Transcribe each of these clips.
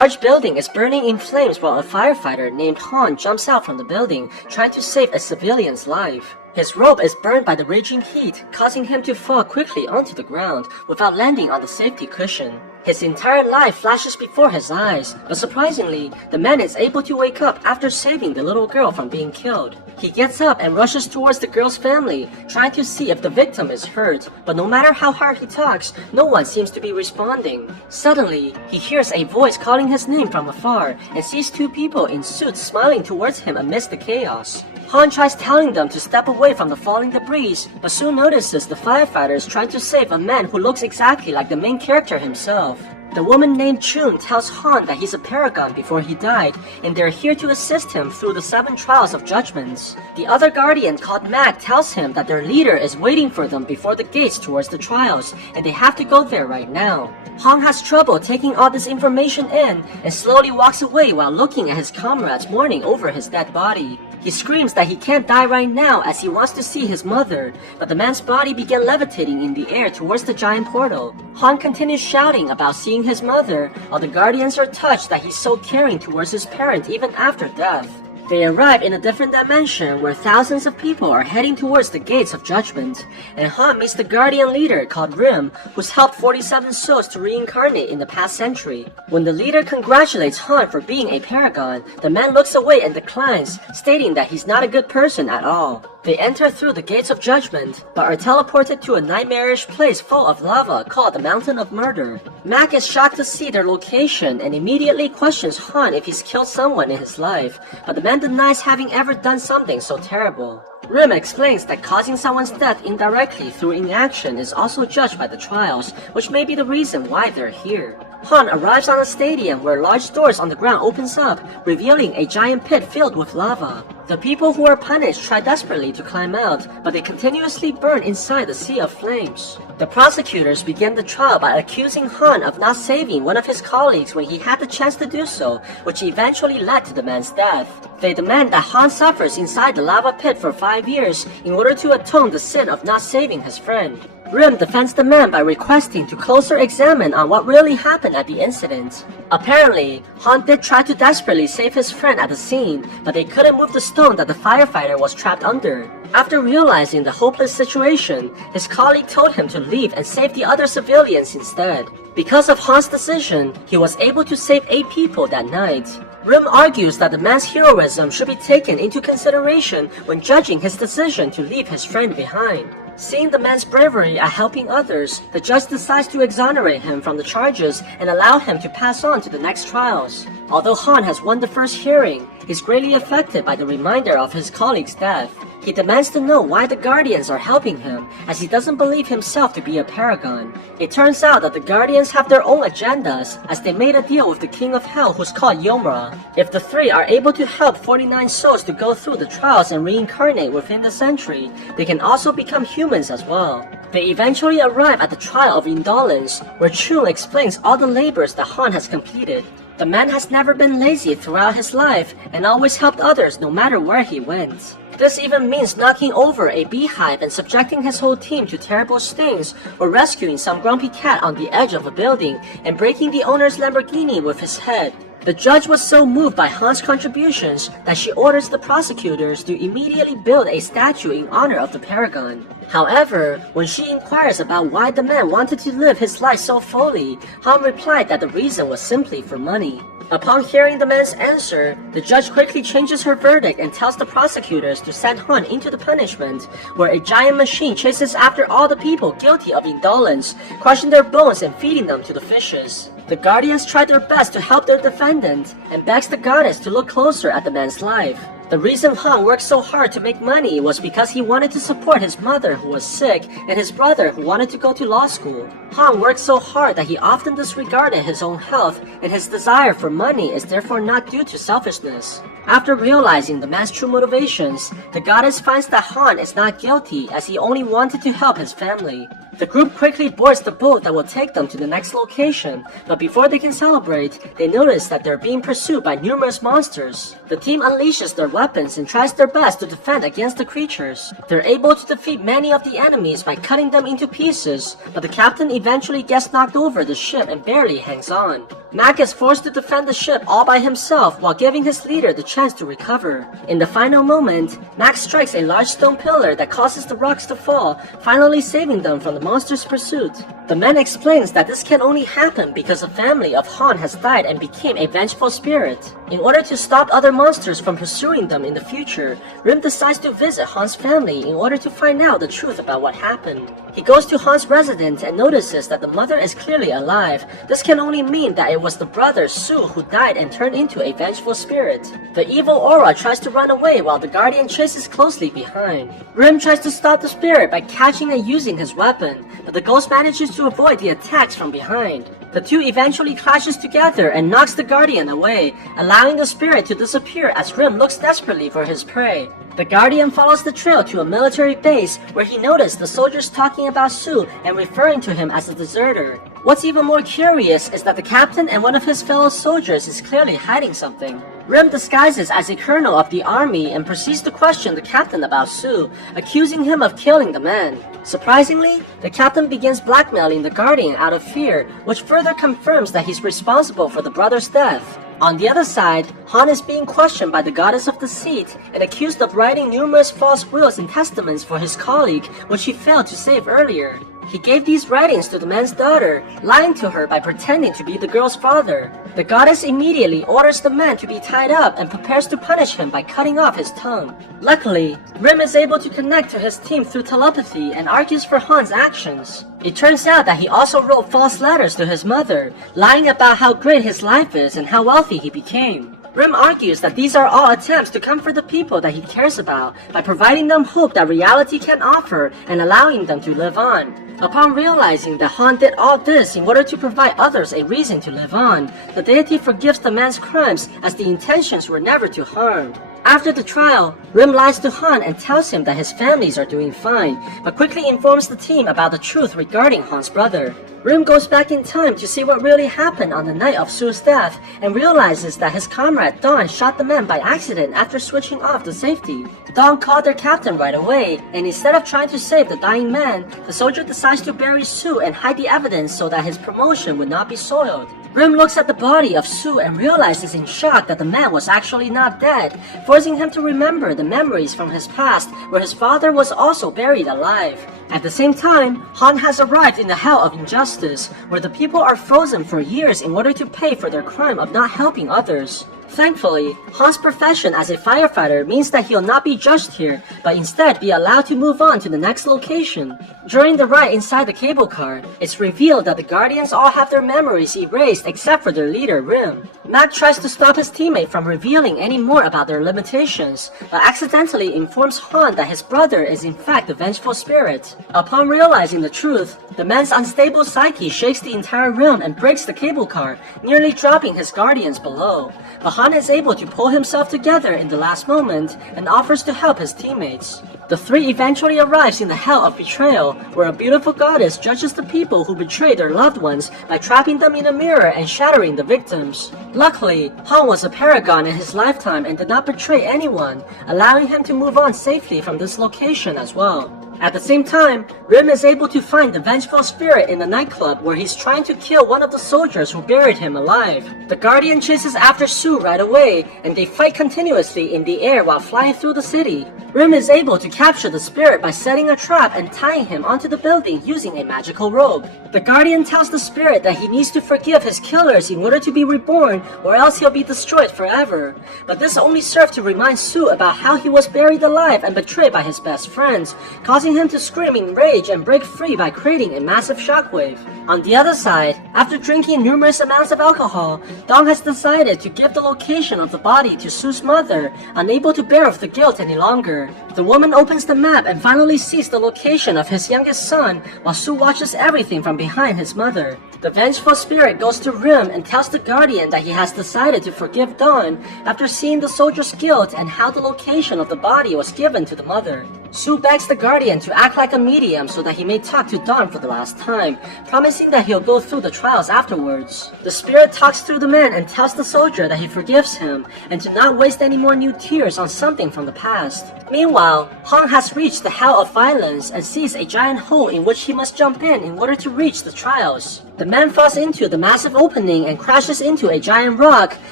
A large building is burning in flames while a firefighter named Han jumps out from the building, trying to save a civilian's life. His robe is burned by the raging heat, causing him to fall quickly onto the ground without landing on the safety cushion. His entire life flashes before his eyes, but surprisingly, the man is able to wake up after saving the little girl from being killed. He gets up and rushes towards the girl's family, trying to see if the victim is hurt, but no matter how hard he talks, no one seems to be responding. Suddenly, he hears a voice calling his name from afar and sees two people in suits smiling towards him amidst the chaos. Han tries telling them to step away from the falling debris, but soon notices the firefighters trying to save a man who looks exactly like the main character himself. The woman named Chun tells Han that he's a paragon before he died, and they're here to assist him through the 7 trials of judgments. The other guardian called Mag tells him that their leader is waiting for them before the gates towards the trials, and they have to go there right now. Han has trouble taking all this information in, and slowly walks away while looking at his comrades mourning over his dead body. He screams that he can't die right now as he wants to see his mother, but the man's body began levitating in the air towards the giant portal. Han continues shouting about seeing his mother, while the guardians are touched that he's so caring towards his parent even after death. They arrive in a different dimension where thousands of people are heading towards the gates of judgment, and Han meets the guardian leader called Rim, who's helped 47 souls to reincarnate in the past century. When the leader congratulates Han for being a paragon, the man looks away and declines, stating that he's not a good person at all. They enter through the gates of judgment, but are teleported to a nightmarish place full of lava called the Mountain of Murder. Mac is shocked to see their location and immediately questions Han if he's killed someone in his life, but the man denies having ever done something so terrible. Rim explains that causing someone's death indirectly through inaction is also judged by the trials, which may be the reason why they're here. Han arrives on a stadium where large doors on the ground opens up, revealing a giant pit filled with lava. The people who are punished try desperately to climb out, but they continuously burn inside the sea of flames. The prosecutors begin the trial by accusing Han of not saving one of his colleagues when he had the chance to do so, which eventually led to the man's death. They demand that Han suffers inside the lava pit for 5 years in order to atone the sin of not saving his friend. Rim defends the man by requesting to closer examine on what really happened at the incident. Apparently, Han did try to desperately save his friend at the scene, but they couldn't move the stone that the firefighter was trapped under. After realizing the hopeless situation, his colleague told him to leave and save the other civilians instead. Because of Han's decision, he was able to save 8 people that night. Rim argues that the man's heroism should be taken into consideration when judging his decision to leave his friend behind. Seeing the man's bravery at helping others, the judge decides to exonerate him from the charges and allow him to pass on to the next trials. Although Han has won the first hearing, he's greatly affected by the reminder of his colleague's death. He demands to know why the Guardians are helping him, as he doesn't believe himself to be a paragon. It turns out that the Guardians have their own agendas, as they made a deal with the King of Hell who's called Yomra. If the 3 are able to help 49 souls to go through the trials and reincarnate within the century, they can also become humans as well. They eventually arrive at the trial of Indolence, where Chun explains all the labors that Han has completed. The man has never been lazy throughout his life and always helped others no matter where he went. This even means knocking over a beehive and subjecting his whole team to terrible stings, or rescuing some grumpy cat on the edge of a building and breaking the owner's Lamborghini with his head. The judge was so moved by Han's contributions that she orders the prosecutors to immediately build a statue in honor of the paragon. However, when she inquires about why the man wanted to live his life so fully, Han replied that the reason was simply for money. Upon hearing the man's answer, the judge quickly changes her verdict and tells the prosecutors to send Han into the punishment, where a giant machine chases after all the people guilty of indolence, crushing their bones and feeding them to the fishes. The Guardians try their best to help their defendant, and begs the goddess to look closer at the man's life. The reason Han worked so hard to make money was because he wanted to support his mother who was sick and his brother who wanted to go to law school. Han worked so hard that he often disregarded his own health, and his desire for money is therefore not due to selfishness. After realizing the man's true motivations, the goddess finds that Han is not guilty as he only wanted to help his family. The group quickly boards the boat that will take them to the next location, but before they can celebrate, they notice that they're being pursued by numerous monsters. The team unleashes their weapons and tries their best to defend against the creatures. They're able to defeat many of the enemies by cutting them into pieces, but the captain eventually gets knocked over the ship and barely hangs on. Mac is forced to defend the ship all by himself while giving his leader the chance to recover. In the final moment, Mac strikes a large stone pillar that causes the rocks to fall, finally saving them from the monster's pursuit. The man explains that this can only happen because the family of Han has died and became a vengeful spirit. In order to stop other monsters from pursuing them in the future, Rim decides to visit Han's family in order to find out the truth about what happened. He goes to Han's residence and notices that the mother is clearly alive. This can only mean that it was the brother Su who died and turned into a vengeful spirit. The evil aura tries to run away while the guardian chases closely behind. Rim tries to stop the spirit by catching and using his weapon, but the ghost manages to avoid the attacks from behind. The two eventually clashes together and knocks the guardian away, allowing the spirit to disappear as Rim looks desperately for his prey. The guardian follows the trail to a military base where he noticed the soldiers talking about Su and referring to him as a deserter. What's even more curious is that the captain and one of his fellow soldiers is clearly hiding something. Rim disguises as a colonel of the army and proceeds to question the captain about Su, accusing him of killing the man. Surprisingly, the captain begins blackmailing the guardian out of fear, which further confirms that he's responsible for the brother's death. On the other side, Han is being questioned by the goddess of deceit and accused of writing numerous false wills and testaments for his colleague, which he failed to save earlier. He gave these writings to the man's daughter, lying to her by pretending to be the girl's father. The goddess immediately orders the man to be tied up and prepares to punish him by cutting off his tongue. Luckily, Rim is able to connect to his team through telepathy and argues for Han's actions. It turns out that he also wrote false letters to his mother, lying about how great his life is and how wealthy he became. Rim argues that these are all attempts to comfort the people that he cares about by providing them hope that reality can offer and allowing them to live on. Upon realizing that Han did all this in order to provide others a reason to live on, the deity forgives the man's crimes as the intentions were never to harm. After the trial, Rim lies to Han and tells him that his families are doing fine, but quickly informs the team about the truth regarding Han's brother. Rim goes back in time to see what really happened on the night of Su's death and realizes that his comrade Dawn shot the man by accident after switching off the safety. Dawn called their captain right away, and instead of trying to save the dying man, the soldier decides to bury Su and hide the evidence so that his promotion would not be soiled. Rim looks at the body of Su and realizes in shock that the man was actually not dead, forcing him to remember the memories from his past where his father was also buried alive. At the same time, Han has arrived in the hell of injustice, where the people are frozen for years in order to pay for their crime of not helping others. Thankfully, Han's profession as a firefighter means that he'll not be judged here, but instead be allowed to move on to the next location. During the ride inside the cable car, it's revealed that the Guardians all have their memories erased except for their leader, Rim. Mac tries to stop his teammate from revealing any more about their limitations, but accidentally informs Han that his brother is in fact a vengeful spirit. Upon realizing the truth, the man's unstable psyche shakes the entire room and breaks the cable car, nearly dropping his Guardians below. But Han is able to pull himself together in the last moment and offers to help his teammates. The three eventually arrives in the hell of betrayal, where a beautiful goddess judges the people who betray their loved ones by trapping them in a mirror and shattering the victims. Luckily, Han was a paragon in his lifetime and did not betray anyone, allowing him to move on safely from this location as well. At the same time, Rim is able to find the vengeful spirit in the nightclub where he's trying to kill one of the soldiers who buried him alive. The Guardian chases after Su right away, and they fight continuously in the air while flying through the city. Rim is able to capture the spirit by setting a trap and tying him onto the building using a magical rope. The Guardian tells the spirit that he needs to forgive his killers in order to be reborn, or else he'll be destroyed forever. But this only served to remind Su about how he was buried alive and betrayed by his best friends, causing him to scream in rage and break free by creating a massive shockwave. On the other side, after drinking numerous amounts of alcohol, Dong has decided to give the location of the body to Su's mother, unable to bear with the guilt any longer. The woman opens the map and finally sees the location of his youngest son, while Su watches everything from behind his mother. The vengeful spirit goes to Rim and tells the Guardian that he has decided to forgive Dawn after seeing the soldier's guilt and how the location of the body was given to the mother. Su begs the Guardian to act like a medium so that he may talk to Dawn for the last time, promising that he'll go through the trials afterwards. The spirit talks through the man and tells the soldier that he forgives him and to not waste any more new tears on something from the past. Meanwhile, Han has reached the hell of violence and sees a giant hole in which he must jump in order to reach the trials. The man falls into the massive opening and crashes into a giant rock,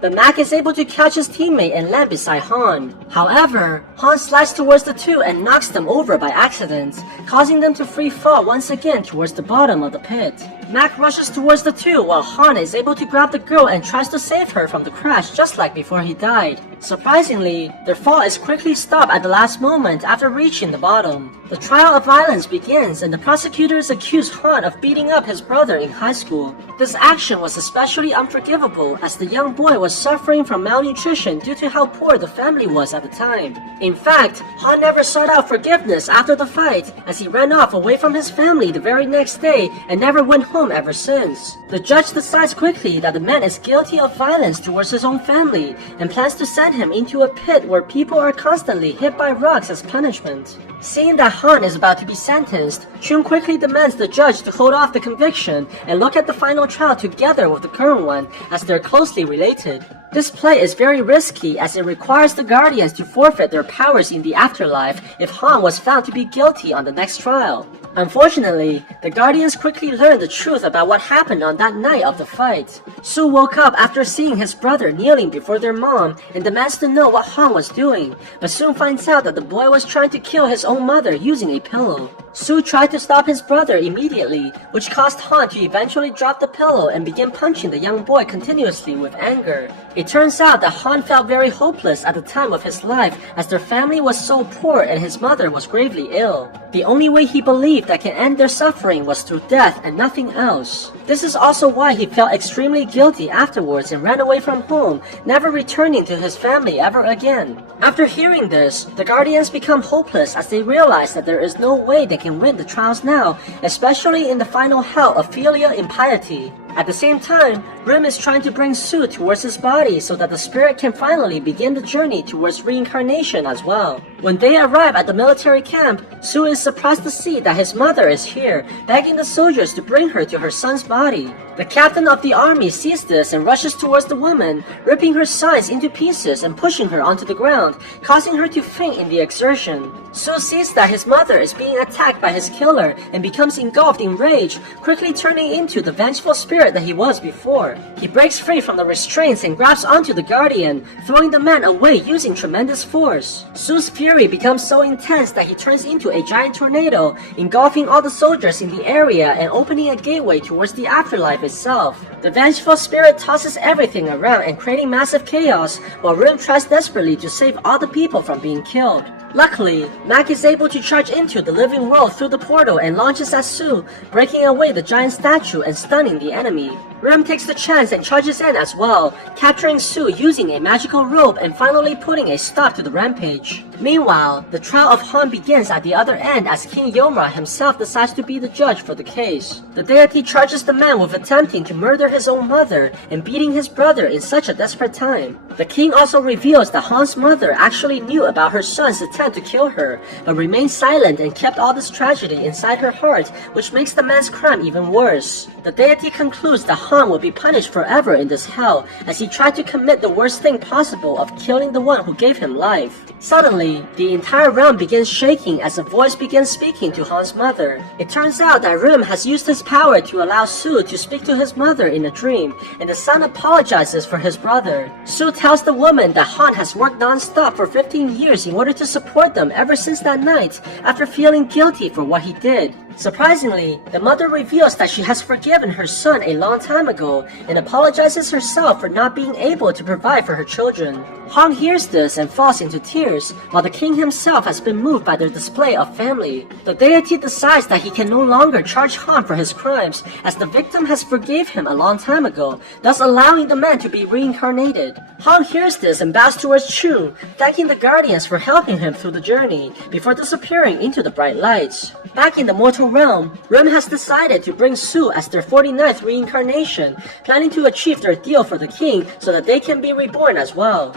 but Mac is able to catch his teammate and land beside Han. However, Han slides towards the two and knocks them over by accident, causing them to free fall once again towards the bottom of the pit. Mac rushes towards the two while Han is able to grab the girl and tries to save her from the crash just like before he died. Surprisingly, their fall is quickly stopped at the last moment after reaching the bottom. The trial of violence begins and the prosecutors accuse Han of beating up his brother in high school. This action was especially unforgivable as the young boy was suffering from malnutrition due to how poor the family was at the time. In fact, Han never sought out forgiveness after the fight as he ran off away from his family the very next day and never went home ever since. The judge decides quickly that the man is guilty of violence towards his own family and plans to send him into a pit where people are constantly hit by rocks as punishment. Seeing that Han is about to be sentenced, Chun quickly demands the judge to hold off the conviction and look at the final trial together with the current one as they're closely related. This play is very risky as it requires the Guardians to forfeit their powers in the afterlife if Han was found to be guilty on the next trial. Unfortunately, the Guardians quickly learn the truth about what happened on that night of the fight. Su woke up after seeing his brother kneeling before their mom and demands to know what Han was doing, but soon finds out that the boy was trying to kill his own mother using a pillow. Su tried to stop his brother immediately, which caused Han to eventually drop the pillow and begin punching the young boy continuously with anger. It turns out that Han felt very hopeless at the time of his life as their family was so poor and his mother was gravely ill. The only way he believed that can end their suffering was through death and nothing else. This is also why he felt extremely guilty afterwards and ran away from home, never returning to his family ever again. After hearing this, the Guardians become hopeless as they realize that there is no way they can win the trials now, especially in the final hell of filial impiety. At the same time, Rim is trying to bring Su towards his body so that the spirit can finally begin the journey towards reincarnation as well. When they arrive at the military camp, Su is surprised to see that his mother is here, begging the soldiers to bring her to her son's body. The captain of the army sees this and rushes towards the woman, ripping her sides into pieces and pushing her onto the ground, causing her to faint in the exertion. Su sees that his mother is being attacked by his killer and becomes engulfed in rage, quickly turning into the vengeful spirit that he was before. He breaks free from the restraints and grabs onto the Guardian, throwing the man away using tremendous force. Su's fury becomes so intense that he turns into a giant tornado, engulfing all the soldiers in the area and opening a gateway towards the afterlife itself. The vengeful spirit tosses everything around and creating massive chaos, while Rim tries desperately to save all the people from being killed. Luckily, Mac is able to charge into the living world through the portal and launches at Su, breaking away the giant statue and stunning the enemy. Rim takes the chance and charges in as well, capturing Su using a magical rope and finally putting a stop to the rampage. Meanwhile, the trial of Han begins at the other end as King Yomra himself decides to be the judge for the case. The deity charges the man with attempting to murder his own mother and beating his brother in such a desperate time. The king also reveals that Han's mother actually knew about her son's attempt to kill her, but remained silent and kept all this tragedy inside her heart, which makes the man's crime even worse. The deity concludes that Han will be punished forever in this hell as he tried to commit the worst thing possible of killing the one who gave him life. Suddenly, the entire realm begins shaking as a voice begins speaking to Han's mother. It turns out that Rim has used his power to allow Su to speak to his mother in a dream, and the son apologizes for his brother. Su tells the woman that Han has worked non-stop for 15 years in order to support them ever since that night, after feeling guilty for what he did. Surprisingly, the mother reveals that she has forgiven her son a long time ago and apologizes herself for not being able to provide for her children. Han hears this and falls into tears, while the king himself has been moved by their display of family. The deity decides that he can no longer charge Han for his crimes, as the victim has forgave him a long time ago, thus allowing the man to be reincarnated. Han hears this and bows towards Chun, thanking the Guardians for helping him through the journey, before disappearing into the bright lights. Back in the mortal realm, Rim has decided to bring Su as their 49th reincarnation, planning to achieve their deal for the king so that they can be reborn as well.